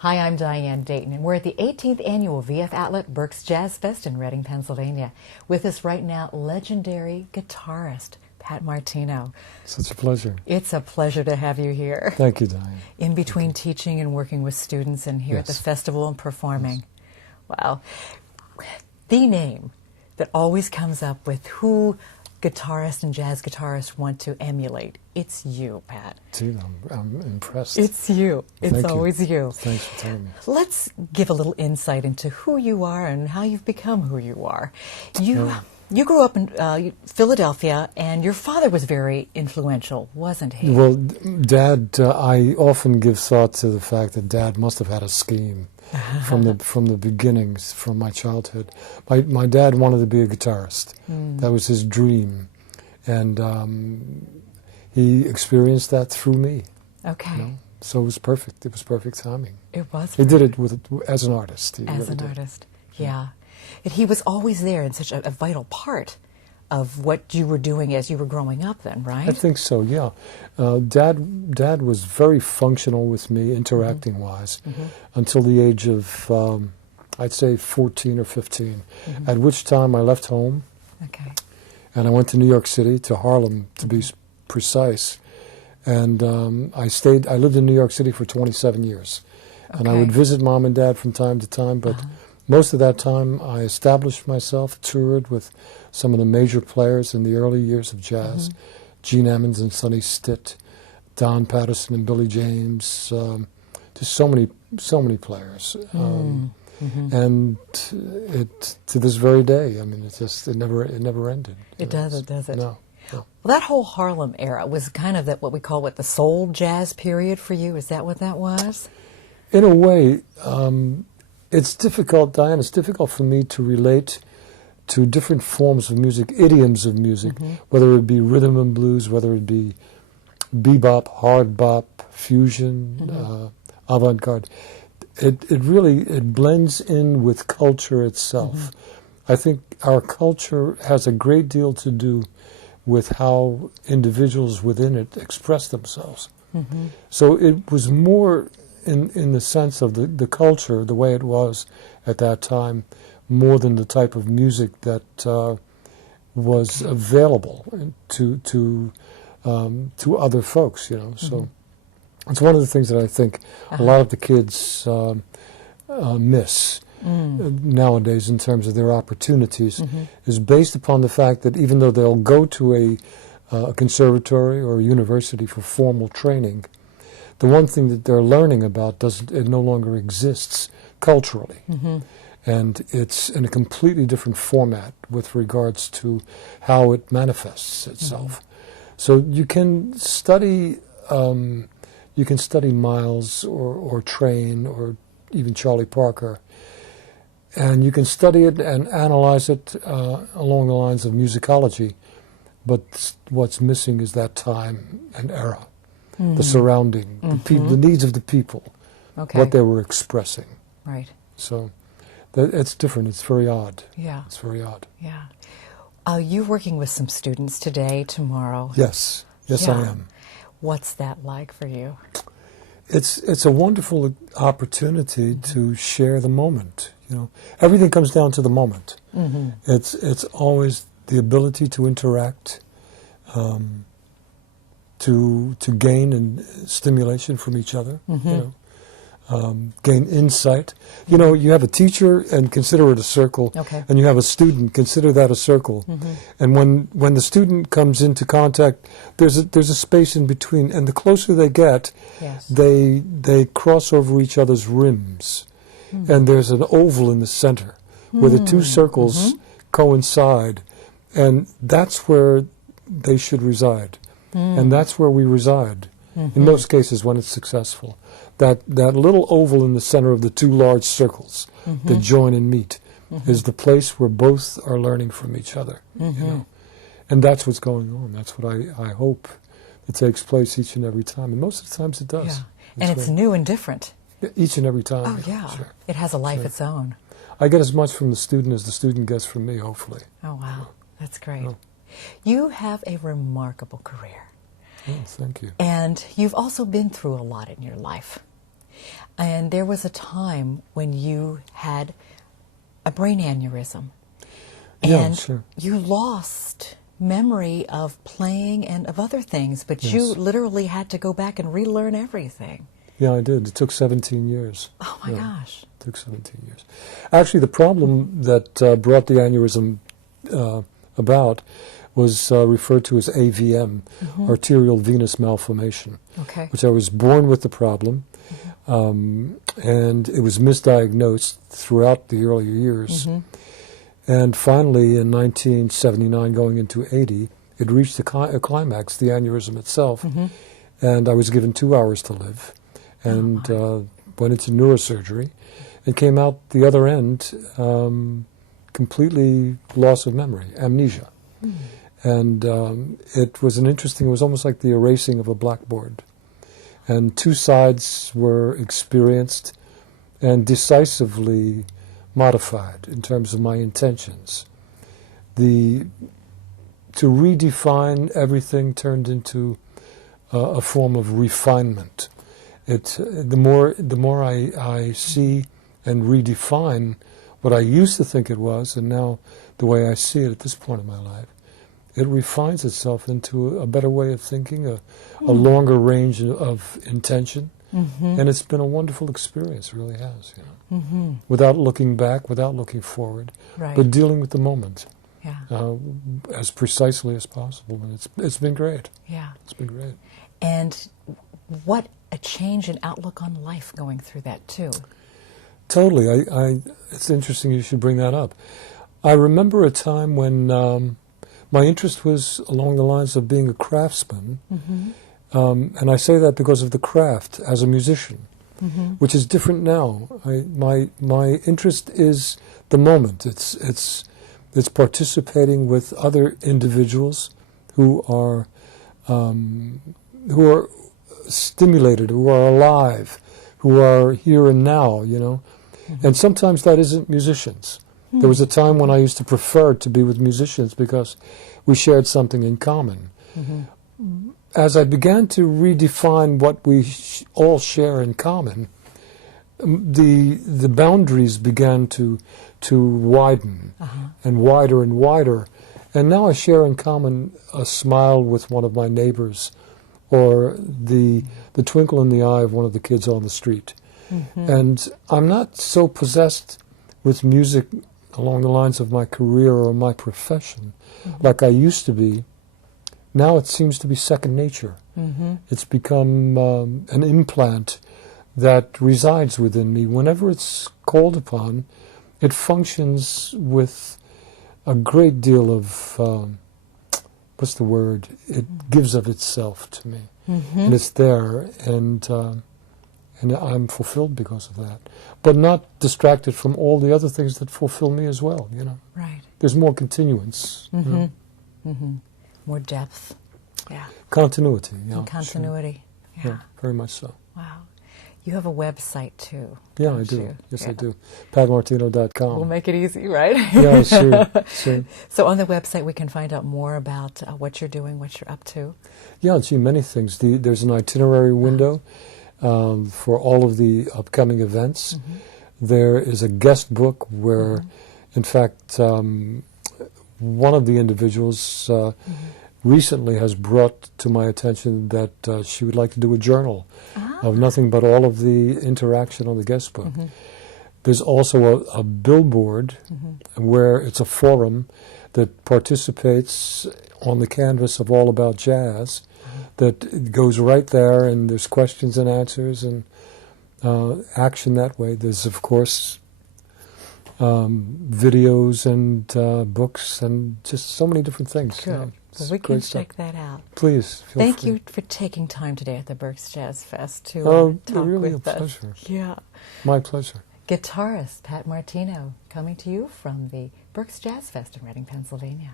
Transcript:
Hi, I'm Diane Dayton, and we're at the 18th Annual VF Outlet Berks Jazz Fest in Reading, Pennsylvania. With us right now, legendary guitarist Pat Martino. Such a pleasure. It's a pleasure to have you here. Thank you, Diane. In between teaching and working with students and here at the festival and performing. Wow. The name that always comes up with who guitarists and jazz guitarists want to emulate. It's you, Pat. Gee, I'm impressed. It's you. It's always you. Thanks for telling me. Let's give a little insight into who you are and how you've become who you are. You grew up in Philadelphia, and your father was very influential, wasn't he? Well, Dad, I often give thought to the fact that Dad must have had a scheme from the beginnings, from my childhood. My dad wanted to be a guitarist. That was his dream, and he experienced that through me. Okay. You know? So it was perfect. It was perfect timing. It was. He did it as an artist. He as really an did. artist, yeah. And he was always there and such a vital part of what you were doing as you were growing up then, right? I think so, yeah. Dad was very functional with me, interacting-wise, until the age of, I'd say, 14 or 15, at which time I left home, and I went to New York City, to Harlem, to be precise, and I lived in New York City for 27 years, and I would visit Mom and Dad from time to time, but most of that time I established myself, toured with some of the major players in the early years of jazz, Gene Ammons and Sonny Stitt, Don Patterson and Billy James, just so many players. And it, to this very day, I mean, it never ended. It does, does it? No. Well, that whole Harlem era was kind of what we call the soul jazz period for you. Is that what that was? In a way, it's difficult, Diane, it's difficult for me to relate to different forms of music, idioms of music, whether it be rhythm and blues, whether it be bebop, hard bop, fusion, avant-garde. It really blends in with culture itself. I think our culture has a great deal to do with how individuals within it express themselves. So it was more in the sense of the culture, the way it was at that time, more than the type of music that was available to other folks, you know. So it's one of the things that I think a lot of the kids miss nowadays in terms of their opportunities, is based upon the fact that even though they'll go to a conservatory or a university for formal training, the one thing that they're learning about it no longer exists culturally. And it's in a completely different format with regards to how it manifests itself. So you can study Miles or Train or even Charlie Parker, and you can study it and analyze it along the lines of musicology, but what's missing is that time and era, the surrounding, the needs of the people, what they were expressing. Right. So it's different. It's very odd. Yeah. It's very odd. Yeah. You're working with some students today, tomorrow. Yes. Yes, I am. What's that like for you? It's a wonderful opportunity to share the moment. You know, everything comes down to the moment. It's always the ability to interact, to gain and stimulation from each other. You know, gain insight. You know, you have a teacher and consider it a circle, and you have a student, consider that a circle. And when the student comes into contact, there's a space in between, and the closer they get, they cross over each other's rims, and there's an oval in the center where the two circles coincide, and that's where they should reside, and that's where we reside in most cases when it's successful. That little oval in the center of the two large circles that join and meet is the place where both are learning from each other. You know? And that's what's going on. That's what I hope that takes place each and every time. And most of the times it does. Yeah. And it's new and different. Each and every time. Oh, yeah. Sure. It has a life its own. I get as much from the student as the student gets from me, hopefully. Oh, wow. That's great. You have a remarkable career. Oh, thank you. And you've also been through a lot in your life. And there was a time when you had a brain aneurysm. Yeah, And sure. you lost memory of playing and of other things, but Yes. you literally had to go back and relearn everything. Yeah, I did. It took 17 years. Oh my gosh. It took 17 years. Actually, the problem that brought the aneurysm about was referred to as AVM, arterial venous malformation, Okay. which I was born with the problem, and it was misdiagnosed throughout the earlier years. And finally, in 1979, going into 80, it reached a climax, the aneurysm itself, and I was given 2 hours to live, and went into neurosurgery, and came out the other end completely loss of memory, amnesia. And it was it was almost like the erasing of a blackboard. And two sides were experienced and decisively modified in terms of my intentions. To redefine everything turned into a form of refinement. The more I see and redefine what I used to think it was, and now the way I see it at this point in my life, it refines itself into a better way of thinking, a longer range of intention, and it's been a wonderful experience. It really has, you know. Without looking back, without looking forward, Right. but dealing with the moment Yeah. as precisely as possible, and it's been great. Yeah. It's been great. And what a change in outlook on life going through that too. Totally. It's interesting you should bring that up. I remember a time when my interest was along the lines of being a craftsman, and I say that because of the craft as a musician, which is different now. My interest is the moment. It's participating with other individuals who are stimulated, who are alive, who are here and now, you know. And sometimes that isn't musicians. There was a time when I used to prefer to be with musicians because we shared something in common. As I began to redefine what we all share in common, the boundaries began to widen and wider. And now I share in common a smile with one of my neighbors, or the twinkle in the eye of one of the kids on the street. And I'm not so possessed with music along the lines of my career or my profession like I used to be. Now it seems to be second nature. It's become an implant that resides within me. Whenever it's called upon, it functions with a great deal of, what's the word? It gives of itself to me. And it's there, and I'm fulfilled because of that. But not distracted from all the other things that fulfill me as well, you know. Right. There's more continuance. You know? More depth. Yeah. Continuity. Yeah, And continuity. Sure. Yeah. Yeah, very much so. Wow. You have a website too. Yeah, I don't do. you? Yes, Yeah. I do. PatMartino.com. We'll make it easy, right? Yeah, sure. So on the website we can find out more about what you're doing, what you're up to. Yeah, gee, many things. There's an itinerary window for all of the upcoming events. There is a guest book where, in fact, one of the individuals recently has brought to my attention that she would like to do a journal of nothing but all of the interaction on the guest book. There's also a billboard where it's a forum that participates on the canvas of All About Jazz that goes right there, and there's questions and answers and action that way. There's, of course, videos and books and just so many different things. Good. Yeah, Well, we can great stuff. check that out. Please, feel Thank free. you for taking time today at the Berks Jazz Fest to talk really with a us. pleasure. Yeah. My pleasure. Guitarist Pat Martino coming to you from the Berks Jazz Fest in Reading, Pennsylvania.